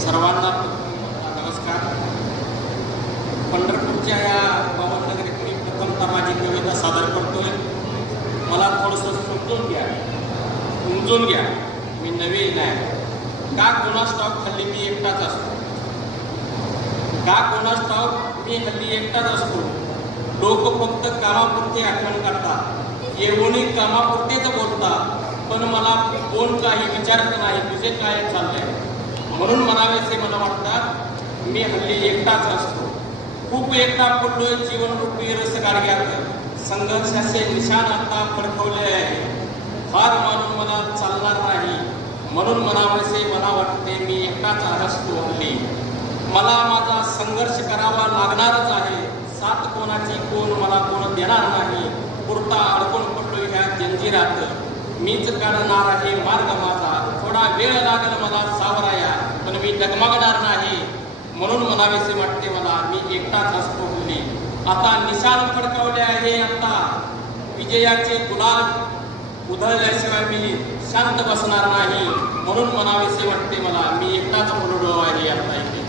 सर्वांना नमस्कार. पंढरपूरच्या या पावननगरीत मी प्रथमतः माझी कविता सादर करतोय. मला थोडंसं समजून घ्या. मी नवीन आहे. का कोणास ठाऊक हल्ली मी एकटाच असतो. मी हल्ली एकटाच असतो. लोक फक्त कामापुरते आठवण करतात, येऊनही कामापुरतेच बोलतात, पण मला कोण काही विचारत नाही तुझे काय चाललंय. म्हणून म्हणावेसे मला वाटतात मी हल्ली एकटाच असतो. खूप एकटा पडलोय जीवनरूपी रसगाडग्यात. संघर्षाचे निशाण आता फडकवले आहे. हार मानून मला चालणार नाही. म्हणून म्हणावेसे मला वाटते मी एकटाच असतो हल्ली. मला माझा संघर्ष करावा लागणारच आहे. साथ कोणाची कोण मला कोण देणार नाही. पुरता अडकून पडलो ह्या जंजिरात. मीच काढणार आहे मार्ग माझा. थोडा वेळ लागेल मला सावराया, पण मी डगमगणार नाही. म्हणून म्हणावेसे वाटते मला मी एकटाच असतो हल्ली. आता निशाण फडकवले आहे. आता विजयाचे गुलाल उधळल्याशिवाय मी शांत बसणार नाही. म्हणून म्हणावेसे वाटते मला मी एकटाच पडलो आहे आता इथे.